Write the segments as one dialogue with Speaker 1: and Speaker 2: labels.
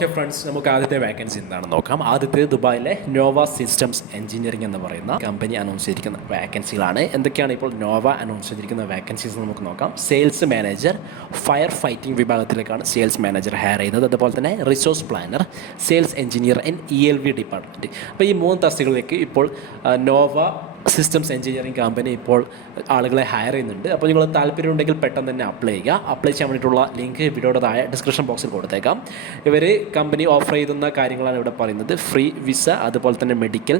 Speaker 1: Okay friends നമുക്ക് ആദ്യത്തെ vacancy എന്താണെന്ന് നോക്കാം. ആദ്യത്തെ ദുബായിലെ നോവ സിസ്റ്റംസ് എഞ്ചിനീയറിംഗ് എന്ന് പറയുന്ന കമ്പനി അനൗൺസ് ചെയ്തിരിക്കുന്ന വേക്കൻസികളാണ് എന്തൊക്കെയാണ് ഇപ്പോൾ നോവ അനൗൺസ് ചെയ്തിരിക്കുന്ന വേക്കൻസീസ് നമുക്ക് നോക്കാം. സെയിൽസ് മാനേജർ ഫയർ ഫൈറ്റിംഗ് വിഭാഗത്തിലേക്കാണ് സെയിൽസ് മാനേജർ ഹയർ ചെയ്യുന്നത്. അതുപോലെ തന്നെ resource planner sales engineer in E L V department അപ്പോൾ ഈ മൂന്ന് തസ്തികളിലേക്ക് ഇപ്പോൾ നോവ സിസ്റ്റംസ് എഞ്ചിനീയറിംഗ് കമ്പനി ഇപ്പോൾ ആളുകളെ ഹയർ ചെയ്യുന്നുണ്ട്. അപ്പോൾ നിങ്ങൾ താല്പര്യമുണ്ടെങ്കിൽ പെട്ടെന്ന് തന്നെ അപ്ലൈ ചെയ്യുക. അപ്ലൈ ചെയ്യാൻ വേണ്ടിയിട്ടുള്ള ലിങ്ക് വീഡിയോയുടെ താഴെ ഡിസ്ക്രിപ്ഷൻ ബോക്സിൽ കൊടുത്തേക്കാം. ഇവർ കമ്പനി ഓഫർ ചെയ്യുന്ന കാര്യങ്ങളാണ് ഇവിടെ പറയുന്നത്. ഫ്രീ വിസ അതുപോലെ തന്നെ മെഡിക്കൽ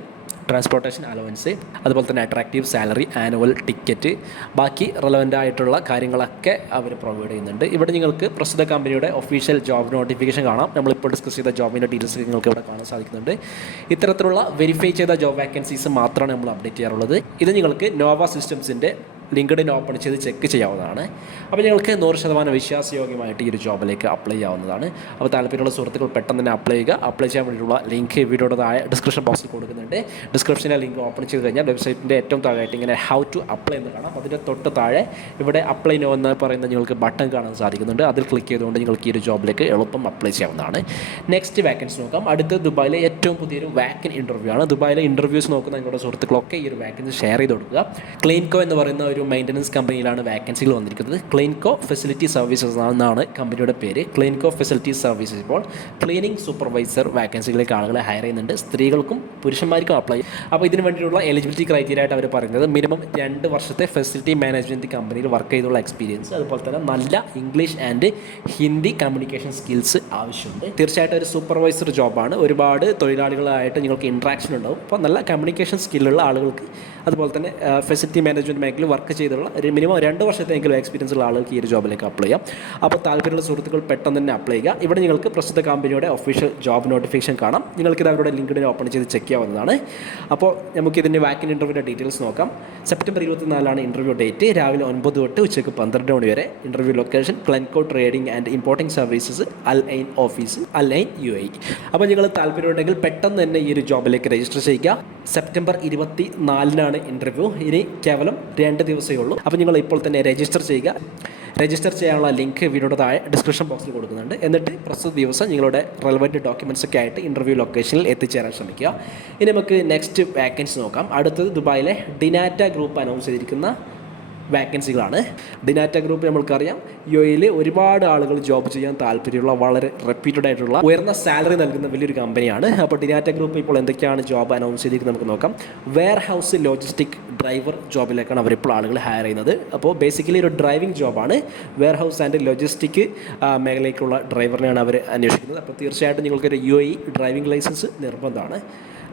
Speaker 1: ട്രാൻസ്പോർട്ടേഷൻ അലവൻസ് അതുപോലെ തന്നെ അട്രാക്റ്റീവ് സാലറി ആനുവൽ ടിക്കറ്റ് ബാക്കി റെലവന്റ് ആയിട്ടുള്ള കാര്യങ്ങളൊക്കെ അവർ പ്രൊവൈഡ് ചെയ്യുന്നുണ്ട്. ഇവിടെ നിങ്ങൾക്ക് പ്രസ്തുത കമ്പനിയുടെ ഒഫീഷ്യൽ ജോബ് നോട്ടിഫിക്കേഷൻ കാണാം. നമ്മളിപ്പോൾ ഡിസ്കസ് ചെയ്ത ജോബിന്റെ ഡീറ്റെയിൽസ് നിങ്ങൾക്ക് ഇവിടെ കാണാൻ സാധിക്കുന്നുണ്ട്. ഇത്തരത്തിലുള്ള വെരിഫൈ ചെയ്ത ജോബ് വാക്കൻസീസ് മാത്രമാണ് നമ്മൾ അപ്ഡേറ്റ് ചെയ്യാറുള്ളത്. ഇത് നിങ്ങൾക്ക് നോവ സിസ്റ്റംസിന്റെ ലിങ്ക്ഡിൻ ഓപ്പൺ ചെയ്ത് ചെക്ക് ചെയ്യാവുന്നതാണ്. അപ്പോൾ ഞങ്ങൾക്ക് നൂറ് ശതമാനം വിശ്വാസയോഗ്യമായിട്ട് ഈ ഒരു ജോബിലേക്ക് അപ്ലൈ ചെയ്യാവുന്നതാണ്. അപ്പോൾ താല്പര്യമുള്ള സുഹൃത്തുക്കൾ പെട്ടെന്ന് തന്നെ അപ്ലൈ ചെയ്യുക. അപ്ലൈ ചെയ്യാൻ വേണ്ടിയിട്ടുള്ള ലിങ്ക് വീഡിയോയുടെ താഴെ ഡിസ്ക്രിപ്ഷൻ ബോക്സിൽ കൊടുക്കുന്നുണ്ട്. ഡിസ്ക്രിപ്ഷനിലെ ലിങ്ക് ഓപ്പൺ ചെയ്ത് കഴിഞ്ഞാൽ വെബ്സൈറ്റിന്റെ ഏറ്റവും താഴെയായിട്ട് ഇങ്ങനെ ഹൗ ടു അപ്ലൈ എന്ന് കാണാം. അതിന്റെ തൊട്ട് താഴെ ഇവിടെ അപ്ലൈ നോ എന്ന് പറയുന്ന നിങ്ങൾക്ക് ബട്ടൺ കാണാൻ സാധിക്കുന്നുണ്ട്. അതിൽ ക്ലിക്ക് ചെയ്തുകൊണ്ട് നിങ്ങൾക്ക് ഈ ഒരു ജോബിലേക്ക് എളുപ്പം അപ്ലൈ ചെയ്യാവുന്നതാണ്. നെക്സ്റ്റ് വാക്കൻസി നോക്കാം. അടുത്ത ദുബായിലെ ഏറ്റവും പുതിയൊരു വാക്കൻ ഇന്റർവ്യൂ ആണ്. ദുബായിലെ ഇന്റർവ്യൂസ് നോക്കുന്ന നിങ്ങളുടെ സുഹൃത്തുക്കളൊക്കെ ഈ ഒരു വാക്കൻസി ഷെയർ ചെയ്ത് കൊടുക്കുക. ക്ലീൻകോ എന്ന് പറയുന്ന ഒരു മെയിന്റനൻസ് കമ്പനിയിലാണ് വാക്കൻസികൾ വന്നിരിക്കുന്നത്. ക്ലീൻകോ ഫെസിലിറ്റി സർവീസസ് എന്നാണ് കമ്പനിയുടെ പേര്. ക്ലീൻകോ ഫെസിലിറ്റി സർവീസസ് ഇപ്പോൾ ക്ലീനിങ് സൂപ്പർവൈസർ വാക്കൻസികളിലേക്ക് ആളുകളെ ഹയർ ചെയ്യുന്നുണ്ട്. സ്ത്രീകൾക്കും പുരുഷന്മാർക്കും അപ്ലൈ അപ്പോൾ ഇതിന് വേണ്ടിയിട്ടുള്ള എലിജിബിലിറ്റി ക്രൈറ്റീരിയ ആയിട്ട് അവർ പറയുന്നത് മിനിമം രണ്ട് വർഷത്തെ ഫെസിലിറ്റി മാനേജ്മെന്റ് കമ്പനിയിൽ വർക്ക് ചെയ്തുള്ള എക്സ്പീരിയൻസ് അതുപോലെ തന്നെ നല്ല English and Hindi communication skills ആവശ്യമുണ്ട്. തീർച്ചയായിട്ടും ഒരു സൂപ്പർവൈസർ ജോബാണ് ഒരുപാട് തൊഴിലാളികളായിട്ട് നിങ്ങൾക്ക് ഇൻട്രാക്ഷൻ ഉണ്ടാവും. അപ്പോൾ നല്ല കമ്മ്യൂണിക്കേഷൻ സ്കില്ലുള്ള ആളുകൾക്ക് അതുപോലെ തന്നെ ഫെസിലിറ്റി മാനേജ്മെന്റ് മേഖലയിൽ വർക്ക് ചെയ്തുള്ള മിനിമം രണ്ട് വർഷത്തെങ്കിലും എക്സ്പീരിയൻസ് ഉള്ള ആളുകൾക്ക് ഈ ഒരു ജോബിലേക്ക് അപ്ലൈ ചെയ്യാം. അപ്പോൾ താല്പര്യമുള്ള സുഹൃത്തുക്കൾ പെട്ടെന്ന് തന്നെ അപ്ലൈ ചെയ്യുക. ഇവിടെ നിങ്ങൾക്ക് പ്രസ്തുത കമ്പനിയുടെ ഒഫീഷ്യൽ ജോബ് നോട്ടിഫിക്കേഷൻ കാണാം. നിങ്ങൾക്കിത് അവരുടെ ലിങ്കിഡിൽ ഓപ്പൺ ചെയ്ത് ചെക്ക് ചെയ്യാവുന്നതാണ്. അപ്പോൾ നമുക്ക് ഇതിന്റെ വാക്കിൻ ഇന്റർവ്യൂവിന്റെ ഡീറ്റെയിൽസ് നോക്കാം. സെപ്റ്റംബർ ഇരുപത്തിനാലാണ് ഇന്റർവ്യൂ ഡേറ്റ് രാവിലെ ഒൻപത് തൊട്ട് ഉച്ചയ്ക്ക് പന്ത്രണ്ട് മണി വരെ interview location Cleanco trading and importing services Al Ain office Al Ain U I അപ്പോൾ നിങ്ങൾ താല്പര്യമുണ്ടെങ്കിൽ പെട്ടെന്ന് തന്നെ ഈ ഒരു ജോബിലേക്ക് രജിസ്റ്റർ ചെയ്യുക. സെപ്റ്റംബർ ഇരുപത്തി നാലിനാണ് ഇന്റർവ്യൂ ഇനി കേവലം രണ്ട് ദിവസമേ ഉള്ളൂ. അപ്പോൾ നിങ്ങൾ ഇപ്പോൾ തന്നെ രജിസ്റ്റർ ചെയ്യുക. രജിസ്റ്റർ ചെയ്യാനുള്ള ലിങ്ക് വീഡിയോയുടെ താഴെ ഡിസ്ക്രിപ്ഷൻ ബോക്സിൽ കൊടുക്കുന്നുണ്ട്. എന്നിട്ട് പ്രസ്തുത ദിവസം നിങ്ങളുടെ റെലവന്റ് ഡോക്യുമെന്റ്സ് ഒക്കെ ആയിട്ട് ഇന്റർവ്യൂ ലൊക്കേഷനിൽ എത്തിച്ചേരാൻ ശ്രമിക്കുക. ഇനി നമുക്ക് നെക്സ്റ്റ് വാക്കൻസി നോക്കാം. അടുത്തത് ദുബായിലെ ഡിനാറ്റ ഗ്രൂപ്പ് അനൗൺസ് ചെയ്തിരിക്കുന്ന വാക്കൻസികളാണ് ഡിനാറ്റ ഗ്രൂപ്പ് നമ്മൾക്കറിയാം യു എയിൽ ഒരുപാട് ആളുകൾ ജോബ് ചെയ്യാൻ താല്പര്യമുള്ള വളരെ റെപ്യൂട്ടഡ് ആയിട്ടുള്ള ഉയർന്ന സാലറി നൽകുന്ന വലിയൊരു കമ്പനിയാണ് അപ്പോൾ ഡിനാറ്റ ഗ്രൂപ്പ് ഇപ്പോൾ എന്തൊക്കെയാണ് ജോബ് അനൗൺസ് ചെയ്തിരിക്കുന്നത് നമുക്ക് നോക്കാം. വെയർ ഹൗസ് ലോജിസ്റ്റിക് ഡ്രൈവർ ജോബിലേക്കാണ് അവരിപ്പോൾ ആളുകൾ ഹയർ ചെയ്യുന്നത്. അപ്പോൾ ബേസിക്കലി ഒരു ഡ്രൈവിംഗ് ജോബാണ് വെയർ ഹൗസ് ആൻഡ് ലോജിസ്റ്റിക് മേഖലയ്ക്കുള്ള ഡ്രൈവറിനെയാണ് അവർ അന്വേഷിക്കുന്നത്. അപ്പോൾ തീർച്ചയായിട്ടും നിങ്ങൾക്കൊരു യു എ ഡ്രൈവിംഗ് ലൈസൻസ് നിർബന്ധമാണ്.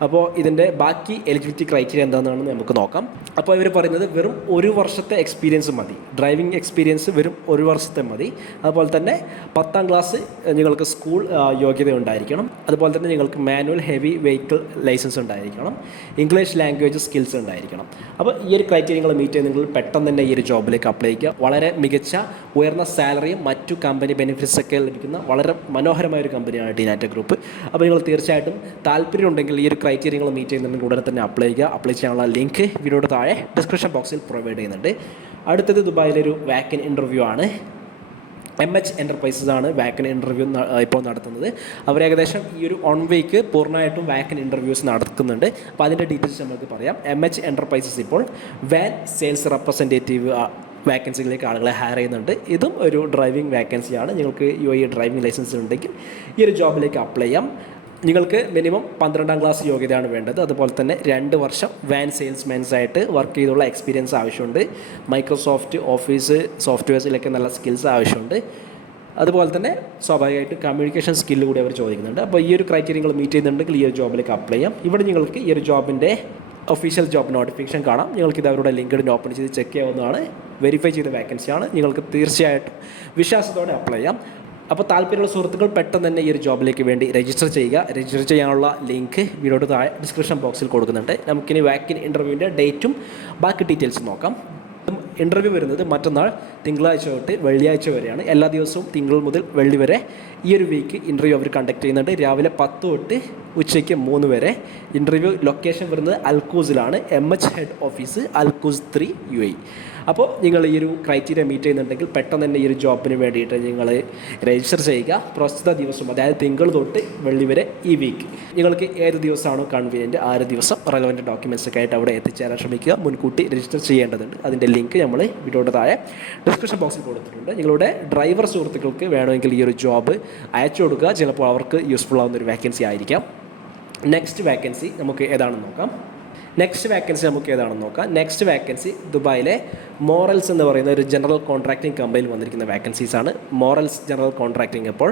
Speaker 1: അപ്പോൾ ഇതിന്റെ ബാക്കി എലിജിബിലിറ്റി ക്രൈറ്റീരിയ എന്താണെന്ന് നമുക്ക് നോക്കാം. അപ്പോൾ ഇവർ പറയുന്നത് വെറും ഒരു വർഷത്തെ എക്സ്പീരിയൻസ് മതി. ഡ്രൈവിംഗ് എക്സ്പീരിയൻസ് വെറും ഒരു വർഷത്തെ മതി. അതുപോലെ തന്നെ പത്താം ക്ലാസ് നിങ്ങൾക്ക് സ്കൂൾ യോഗ്യത ഉണ്ടായിരിക്കണം. അതുപോലെ തന്നെ നിങ്ങൾക്ക് മാനുവൽ ഹെവി വെഹിക്കിൾ ലൈസൻസ് ഉണ്ടായിരിക്കണം. ഇംഗ്ലീഷ് ലാംഗ്വേജ് സ്കിൽസ് ഉണ്ടായിരിക്കണം. അപ്പോൾ ഈ ഒരു ക്രൈറ്റീരിയ നിങ്ങൾ മീറ്റ് ചെയ്ത് നിങ്ങൾ പെട്ടെന്ന് തന്നെ ഈ ഒരു ജോബിലേക്ക് അപ്ലൈ ചെയ്യുക. വളരെ മികച്ച ഉയർന്ന സാലറിയും മറ്റു കമ്പനി ബെനിഫിറ്റ്സ് ഒക്കെ ലഭിക്കുന്ന വളരെ മനോഹരമായ ഒരു കമ്പനിയാണ് ഡിനാറ്റ ഗ്രൂപ്പ് അപ്പോൾ നിങ്ങൾ തീർച്ചയായിട്ടും താല്പര്യമുണ്ടെങ്കിൽ ഈ ഒരു ക്രൈറ്റീരിയ നിങ്ങൾ മീറ്റ് ചെയ്യുന്നുണ്ടെങ്കിൽ ഉടനെ തന്നെ അപ്ലൈ ചെയ്യുക. അപ്ലൈ ചെയ്യാനുള്ള ലിങ്ക് വീഡിയോയുടെ താഴെ ഡിസ്ക്രിപ്ഷൻ ബോക്സിൽ പ്രൊവൈഡ് ചെയ്യുന്നുണ്ട്. അടുത്തത് ദുബായിലൊരു വാക്കൻ ഇന്റർവ്യൂ ആണ്. എം എച്ച് എന്റർപ്രൈസസ് ആണ് വാക്കൻ ഇന്റർവ്യൂ ഇപ്പോൾ നടത്തുന്നത്. അവർ ഏകദേശം ഈ ഒരു വൺ വീക്ക് പൂർണമായിട്ടും വാക്കൻ ഇന്റർവ്യൂസ് നടക്കുന്നുണ്ട് അപ്പോൾ അതിന്റെ ഡീറ്റെയിൽസ് നമുക്ക് പറയാം. എം എച്ച് എന്റർപ്രൈസസ് ഇപ്പോൾ വാൻ സെയിൽസ് റെപ്രസെന്റേറ്റീവ് വാക്കൻസികളിലേക്ക് ആളുകളെ ഹയർ ചെയ്യുന്നുണ്ട്. ഇതും ഒരു ഡ്രൈവിംഗ് വാക്കൻസിയാണ് നിങ്ങൾക്ക് യു എ ഡ്രൈവിംഗ് ലൈസൻസ് ഉണ്ടെങ്കിൽ ഈ ഒരു ജോബിലേക്ക് അപ്ലൈ ചെയ്യാം. നിങ്ങൾക്ക് മിനിമം പന്ത്രണ്ടാം ക്ലാസ് യോഗ്യതയാണ് വേണ്ടത്. അതുപോലെ തന്നെ രണ്ട് വർഷം വാൻ സെയിൽസ്മാൻസ് ആയിട്ട് വർക്ക് ചെയ്തുള്ള എക്സ്പീരിയൻസ് ആവശ്യമുണ്ട്. മൈക്രോസോഫ്റ്റ് ഓഫീസ് സോഫ്റ്റ്വെയർസിലൊക്കെ നല്ല സ്കിൽസ് ആവശ്യമുണ്ട്. അതുപോലെ തന്നെ സ്വാഭാവികമായിട്ട് കമ്മ്യൂണിക്കേഷൻ സ്കില്ല് കൂടി അവർ ചോദിക്കുന്നുണ്ട്. അപ്പോൾ ഈ ഒരു ക്രൈറ്റീരിയ നിങ്ങൾ മീറ്റ് ചെയ്യുന്നുണ്ടെങ്കിൽ ഈ ഒരു ജോബിലേക്ക് അപ്ലൈ ചെയ്യാം. ഇവിടെ നിങ്ങൾക്ക് ഈ ഒരു ജോബിന്റെ ഒഫീഷ്യൽ ജോബ് നോട്ടിഫിക്കേഷൻ കാണാം. നിങ്ങൾക്ക് ഇത് അവരുടെ ലിങ്ക്ഡിൻ ഓപ്പൺ ചെയ്ത് ചെക്ക് ചെയ്യാവുന്നതാണ്. വെരിഫൈ ചെയ്ത വേക്കൻസിയാണ് നിങ്ങൾക്ക് തീർച്ചയായിട്ടും വിശ്വാസത്തോടെ അപ്ലൈ ചെയ്യാം. അപ്പോൾ താല്പര്യമുള്ള സുഹൃത്തുക്കൾ പെട്ടെന്ന് തന്നെ ഈ ഒരു ജോബിലേക്ക് വേണ്ടി രജിസ്റ്റർ ചെയ്യുക. രജിസ്റ്റർ ചെയ്യാനുള്ള ലിങ്ക് വീഡിയോയുടെ താഴെ ഡിസ്ക്രിപ്ഷൻ ബോക്സിൽ കൊടുക്കുന്നുണ്ട്. നമുക്കിനി വാക്കിൻ ഇന്റർവ്യൂവിന്റെ ഡേറ്റും ബാക്കി ഡീറ്റെയിൽസ് നോക്കാം. ഇന്റർവ്യൂ വരുന്നത് മറ്റന്നാൾ തിങ്കളാഴ്ച തൊട്ട് വെള്ളിയാഴ്ച വരെയാണ്. എല്ലാ ദിവസവും തിങ്കൾ മുതൽ വെള്ളി വരെ ഈ ഒരു വീക്ക് ഇന്റർവ്യൂ അവർ കണ്ടക്ട് ചെയ്യുന്നുണ്ട്. രാവിലെ പത്ത് തൊട്ട് ഉച്ചയ്ക്ക് മൂന്ന് വരെ ഇന്റർവ്യൂ ലൊക്കേഷൻ വരുന്നത് അൽക്കൂസിലാണ്. M H head office Al Quoz three U A അപ്പോൾ നിങ്ങൾ ഈ ഒരു ക്രൈറ്റീരിയ മീറ്റ് ചെയ്യുന്നുണ്ടെങ്കിൽ പെട്ടെന്ന് തന്നെ ഈ ഒരു ജോബിന് വേണ്ടിയിട്ട് നിങ്ങൾ രജിസ്റ്റർ ചെയ്യുക. പ്രസ്തുത ദിവസം അതായത് തിങ്കൾ തൊട്ട് വെള്ളി വരെ ഈ വീക്ക് നിങ്ങൾക്ക് ഏത് ദിവസമാണോ കൺവീനിയന്റ് ആ ഒരു ദിവസം റെലവന്റ് ഡോക്യുമെന്റ്സ് ഒക്കെ ആയിട്ട് അവിടെ എത്തിച്ചേരാൻ ശ്രമിക്കുക. മുൻകൂട്ടി രജിസ്റ്റർ ചെയ്യേണ്ടതുണ്ട്. അതിന്റെ ലിങ്ക് നമ്മൾ വീഡിയോയുടെ ഡിസ്ക്രിപ്ഷൻ ബോക്സിൽ കൊടുത്തിട്ടുണ്ട്. നിങ്ങളുടെ ഡ്രൈവർ സുഹൃത്തുക്കൾക്ക് വേണമെങ്കിൽ ഈ ഒരു ജോബ് അയച്ചു കൊടുക്കുക. ചിലപ്പോൾ അവർക്ക് യൂസ്ഫുൾ ആവുന്ന ഒരു വേക്കൻസി ആയിരിക്കാം. നെക്സ്റ്റ് വേക്കൻസി നമുക്ക് ഏതാണെന്ന് നോക്കാം. നെക്സ്റ്റ് വേക്കൻസി നമുക്ക് ഏതാണെന്ന് നോക്കാം. നെക്സ്റ്റ് വേക്കൻസി ദുബായിലെ മോറൽസ് എന്ന് പറയുന്ന ഒരു ജനറൽ കോൺട്രാക്ടിംഗ് കമ്പനിയിൽ വന്നിരിക്കുന്ന വേക്കൻസീസ് ആണ്. മോറൽസ് ജനറൽ കോൺട്രാക്ടിംഗ് അപ്പോൾ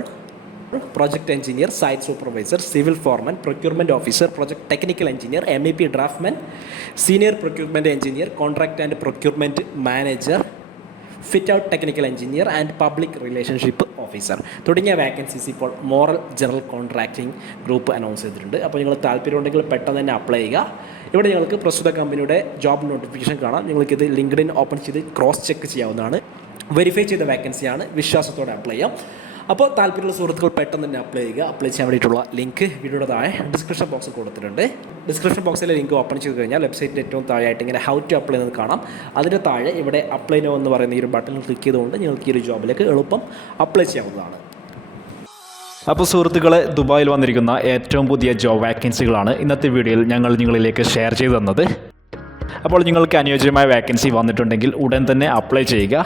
Speaker 1: project engineer site supervisor civil foreman procurement officer project technical engineer M E P draftsman senior procurement engineer contract and procurement manager fit out technical engineer and public relationship officer തുടങ്ങിയ vacancies ഇപ്പോൾ Moral general contracting group announce ചെയ്തിട്ടുണ്ട്. അപ്പോൾ നിങ്ങൾ താല്പര്യമുണ്ടെങ്കിൽ പെട്ടെന്ന് തന്നെ apply ചെയ്യുക. ഇവിടെ നിങ്ങൾക്ക് പ്രസ്തുത കമ്പനിയുടെ ജോബ് നോട്ടിഫിക്കേഷൻ കാണാം. നിങ്ങൾക്കിത് ലിങ്ക്ഡിൻ ഓപ്പൺ ചെയ്ത് ക്രോസ് ചെക്ക് ചെയ്യാവുന്നതാണ്. വെരിഫൈ ചെയ്ത വേക്കൻസിയാണ് വിശ്വാസത്തോടെ അപ്ലൈ ചെയ്യാം. അപ്പോൾ താല്പര്യമുള്ള സുഹൃത്തുക്കൾ പെട്ടെന്ന് തന്നെ അപ്ലൈ ചെയ്യുക. അപ്ലൈ ചെയ്യാൻ വേണ്ടിയിട്ടുള്ള ലിങ്ക് വീഡിയോയുടെ താഴെ ഡിസ്ക്രിപ്ഷൻ ബോക്സിൽ കൊടുത്തിട്ടുണ്ട്. ഡിസ്ക്രിപ്ഷൻ ബോക്സിലെ ലിങ്ക് ഓപ്പൺ ചെയ്ത് കഴിഞ്ഞാൽ വെബ്സൈറ്റിന്റെ ഏറ്റവും താഴെയായിട്ട് ഇങ്ങനെ ഹൗ ടു അപ്ലൈ എന്ന് കാണാം. അതിന്റെ താഴെ ഇവിടെ അപ്ലൈ നോ എന്ന് പറയുന്ന ഈ ഒരു ബട്ടൺ ക്ലിക്ക് ചെയ്തുകൊണ്ട് നിങ്ങൾക്ക് ഈ ഒരു ജോബിലേക്ക് എളുപ്പം അപ്ലൈ ചെയ്യാവുന്നതാണ്. അപ്പോൾ സുഹൃത്തുക്കളെ ദുബായിൽ വന്നിരിക്കുന്ന ഏറ്റവും പുതിയ ജോബ് വാക്കൻസികളാണ് ഇന്നത്തെ വീഡിയോയിൽ ഞങ്ങൾ നിങ്ങളിലേക്ക് ഷെയർ ചെയ്തു തന്നത്. അപ്പോൾ നിങ്ങൾക്ക് അനുയോജ്യമായ വാക്കൻസി വന്നിട്ടുണ്ടെങ്കിൽ ഉടൻ തന്നെ അപ്ലൈ ചെയ്യുക.